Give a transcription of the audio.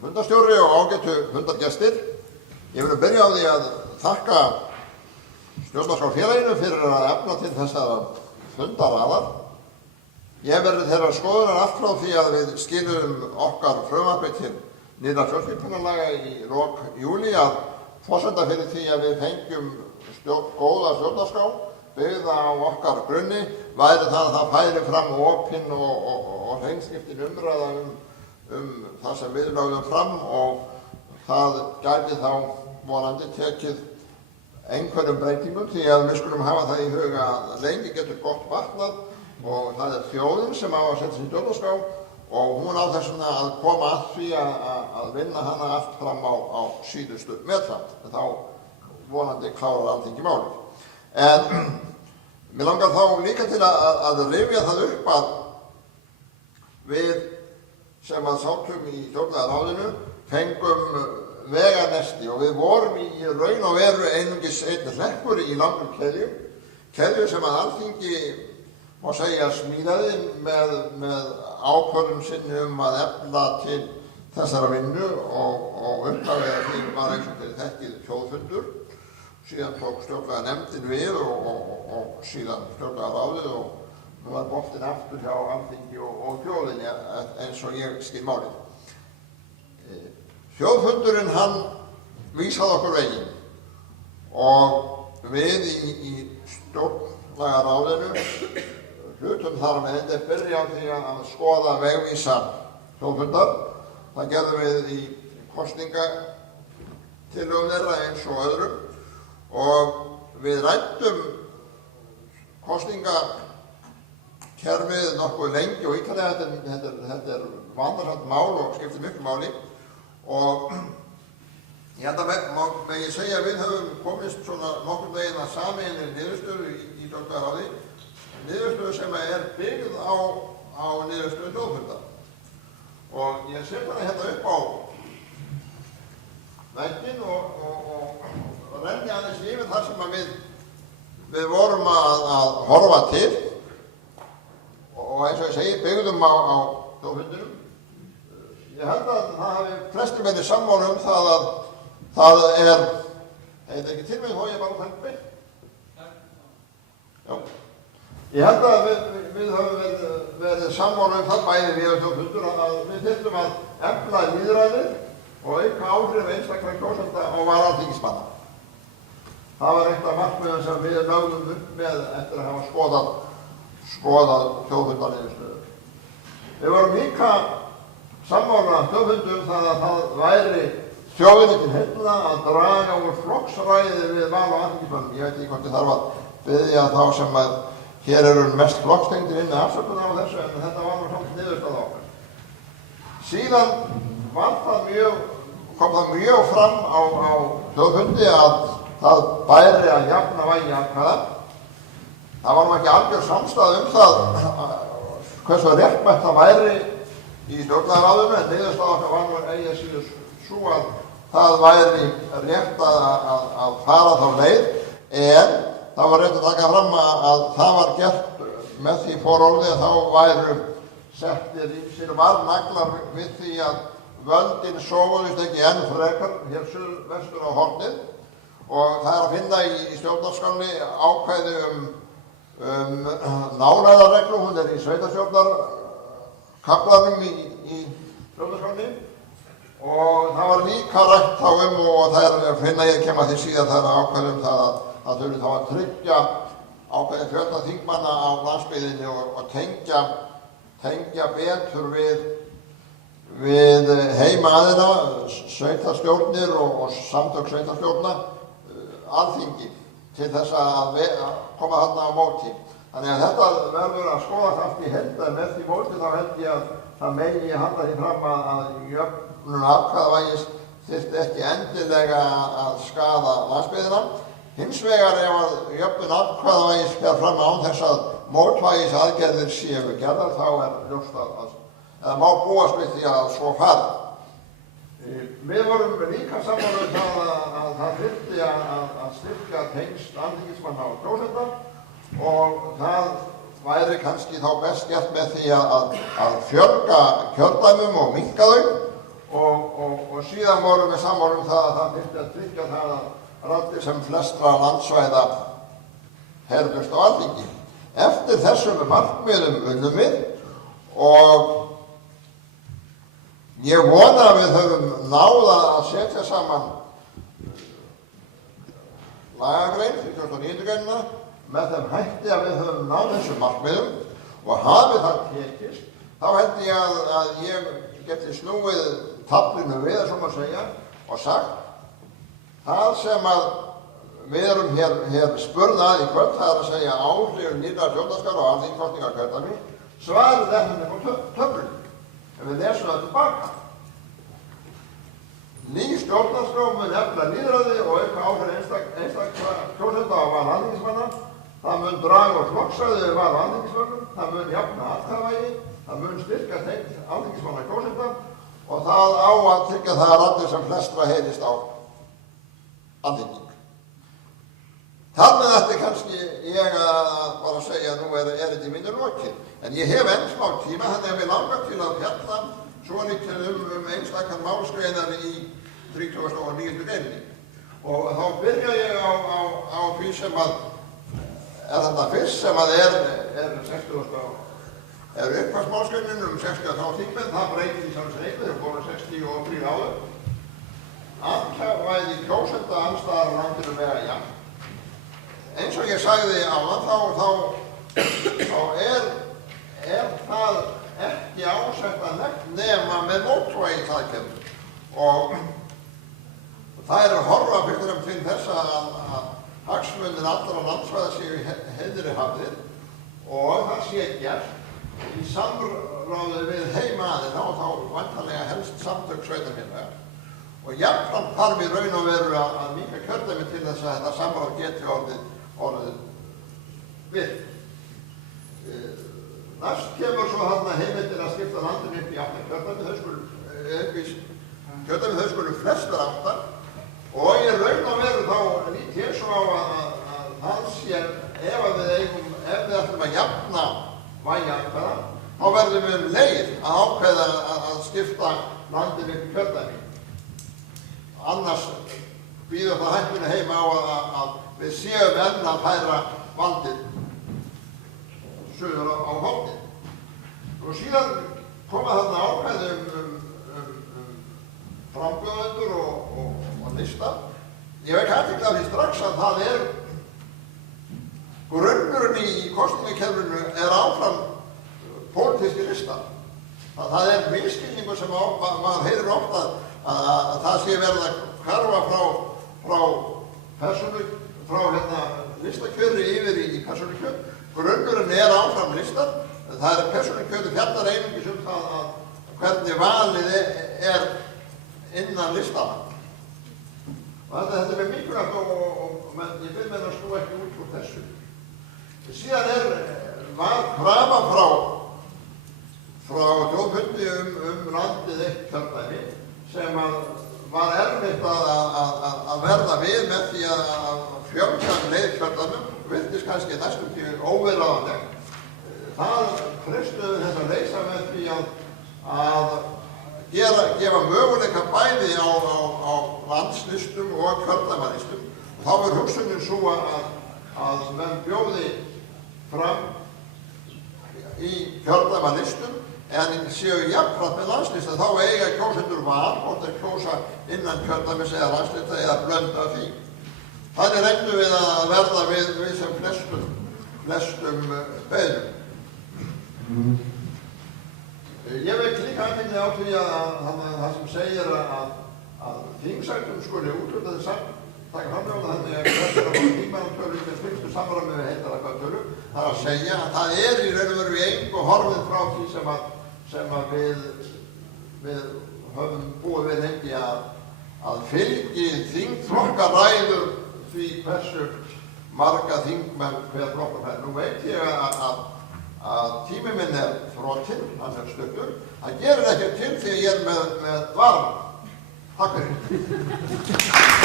fundarstjóri og ágætu fundargestir. Ég vil byrja á því að þakka Stjórnarskrárfélaginu fyrir að efna til þessara fundaraðar. Ég verði þeirra skoðunar allt frá því að við skilum okkar frumvarpi til nýrra fjölskyldunarlaga í lok júlí að forsenda fyrir því að við fengjum góða stjórnarskrá byggða á okkar grunni væri það að það færi fram opin og hreinskiptin umræða það sem við lögðum fram og það gæti þá vonandi tekið einhverjum breytingum því að við skulum hafa það í huga að lengi getur gott vatnað og það þjóðin sem á að setja sig í stjórnarskrá og hún á þessuna að koma að því að vinna hana allt fram á síðustu metra. Þá vonandi klárar Alþingi málið. En mér langar þá líka til að rifja það upp að við sem að sátum í stjórnlagaráðinu fengum veganesti og við vorum í raun og veru einungis einn hlekkur í langum keðju sem að Alþingi má segja smíðaði með ákvörðun sinni að efla til þessara vinnu og upphafið að því var eins og til þekkið þjóðfundur. Síðan tók stjórnlaganefndin við og síðan stjórnlagaráðið og nú var boltinn aftur hjá Alþingi og þjóðinni eins og ég skil málið. Þjóðfundurinn hann vísaði okkur veginn og við í stjórnlagaráðinu hlutum þar með þetta byrja á því að skoða vegvísa þjóðfundar. Það gerðum við í kosningatillögum þeirra eins og öðrum og við ræddum kosningakerfið nokkuð lengi og ítarlega. Þetta er vandarsamt mál og skiptir miklu máli og ég held að megi segja að við höfum komist svona nokkur veginn að sameiginlegri niðurstöðu í stjórnlagaráði, niðurstöðu sem er byggð á niðurstöðu þjóðfundar. Og ég set hana hérna upp á vegginn og renni aðeins yfir þar sem við vorum að horfa til og eins og ég segi byggðum á þjóðfundinum. Ég held að það hafi flestir verið sammála það að það heit ekki til mig þó ég bara þannig bygg. Já. Ég held að við höfum verið sammála það bæði við og þjóðfundur að við þyrftum að efla lýðræðið og auka áhrif einstakra kjósenda og varaþingismanna. Það var eitt af markmiðum sem við lögðum upp með eftir að hafa skoðað þjóðfundarniðurstöður. Við vorum líka sammála þjóðfundum það að það væri þjóðinni til heilla að draga úr flokksræði við val á alþingismönnum. Ég veit ekki hvort ég þarf að biðja þá sem að hér eru mest flokkstengdir inn með afsökunar á þessu en þetta var nú samt niðurstaða okkar. Síðan kom það mjög fram á þjóðfundi að það bæri að jafna vægi atkvæða. Það var nú ekki algjör samstaða það hversu réttmætt það væri í stjórnlagaráðinu en niðurstaða okkar var nú eigi að síður svo að það væri rétt að fara þá leið en það var rétt að taka fram að það var gert með því fororði að þá væru settir ýmsir varnaglar við því að völdin sóguðust ekki enn frekar hér suðvestur á hornið og það að finna í stjórnarskránni ákvæði nálægðarreglu, hún í sveitarstjórnarkaflanum í stjórnarskránni og það var líka rætt þá og það finna ég kem að því síðan það ákvæði það þurfi þá að tryggja ákveðin fjölda þingmanna á landsbyggðinni og tengja betur við heimaaðila, sveitarstjórnir og samtök sveitarstjórna, Alþingi til þess að koma þarna á móti. Þannig að þetta verður að skoðast allt í heild en með því móti þá held ég að það megi halda því fram að jöfnun atkvæðavægis þyrfti ekki endilega að skaða landsbyggðina. Hins vegar ef að jöfnun atkvæðavægis fer fram án þess að mótvægis aðgerðir séu gerðar þá ljóst eða má búast við því að svo fara. Við vorum líka sammála það að það þyrfti að styrkja tengsl alþingismanna og kjósenda og það væri kannski þá best gert með því að fjölga kjördæmum og minnka þau og og síðan vorum við sammála það að það þyrfti að tryggja það að raddir sem flestra landsvæða heyrðust á Alþingi. Eftir þessum markmiðum unnum við og ég vona að við höfum náð að setja saman lagagrein, 39. greinina, með þeim hætti að við höfum náð þessum markmiðum og hafi það tekist, þá held ég að ég geti snúið taflinu við, svo maður segja, og sagt það sem að við erum hér spurðað í kvöld, það að segja áhrif nýrrar stjórnarskrár og alþingiskosningar svarið er hérna á töflunni. Ef við lesum það tilbaka. Ný stjórnarskrá mun efla lýðræði og auka áhrif einstakra kjósenda á val alþingismanna. Það mun draga úr flokksræði við val alþingismönnum. Það mun jafna atkvæðavægi. Það mun styrkja tengsl alþingismanna kjósenda og það á að tryggja það að raddir sem flestra heyrist á Alþingi. Þarna ætti kannski ég að bara segja að nú er þetta í mínu lokið. En ég hef enn smá tíma, þannig að mér langar til að fjalla svolítið einstakar málsgreinar í 39. greininni. Og þá byrja ég á því sem að þetta fyrst sem að er upphafsmálsgreinin 63 þingmenn, það breytir í sjálfs reikni, þeir voru 63 áður. Atkvæði kjósenda andstæðar á landinu vega jafnt. Eins og ég sagði áðan, þá er það ekki ásættanlegt nema með mótvægisaðgerðum. Og það er að horfa fyrir til þess að hagsmunir allra landsvæða séu heiðri hafðir og það sé gert í samráði við heimaaðila og þá væntanlega helst samtök sveitarfélaga. Og jafnframt þarf í raun og veru að minnka kjördæmi til þess að þetta samráð geti orðið við. Næst kemur svo þarna heimildir að skipta landinu upp í 8 kjördæmi, þau skulu flestar 8 og í raun og veru þá lít ég svo á að það sé ef við ætlum að jafna vægi atkvæða, þá verðum við leið að ákveða að skipta landinu upp í kjördæmi. Annars býður það hættinu heima á að við séum enn að færa valdið suður á hornið. Og síðan koma þarna ákvæði frambjóðendur og lista. Ég veit athygli á því strax að það er grunnurinn í kosningakerfinu er áfram pólitískir listar. Það er misskilningur sem maður heyrir ofta að það sé verið að hverfa frá listakjöri yfir í persónukjör. Grunnurinn er áfram listar. Það er persónukjöri fjallar einungis það að hvernig valið er innan listana. Og þetta er mikilvægt og ég finn með að snúa ekki út úr þessu. Síðan var krafa frá þjóðfundi landið eitt kjördæmi sem var erfitt að verða við með því að fjölga leiðkjördæmum, virtist kannski næstum því óviðráðanleg. Það freistuðu þess að leysa með því að gefa möguleika bæði á landslistum og kjördæmalistum. Og þá er hugsunin svo að menn bjóði fram í kjördæmalistum en séu jafnframt með landslista, þá eiga kjósendur val hvort þeir kjósa innan kjördæmis eða landslista eða blönda því. Þannig reynum við að verða við sem flestum beiðnum. Ég veit líka athygli á því að það sem segir að þingsætum skuli úthlutað taka framljóða þannig að þessar að fara þingmannatölu með fyrstu samræmi við heildarækkatölu. Það er að segja að það er í raun og veru í engu horfið frá því sem við höfum búið við lengi að fylgi þingflokkar ræður því hversu marga þingmenn hver flokkur fær. Nú veit ég að tími minn er þrotinn, hann er stuttur. Það gerir ekki til því að ég er með varma. Takk fyrir.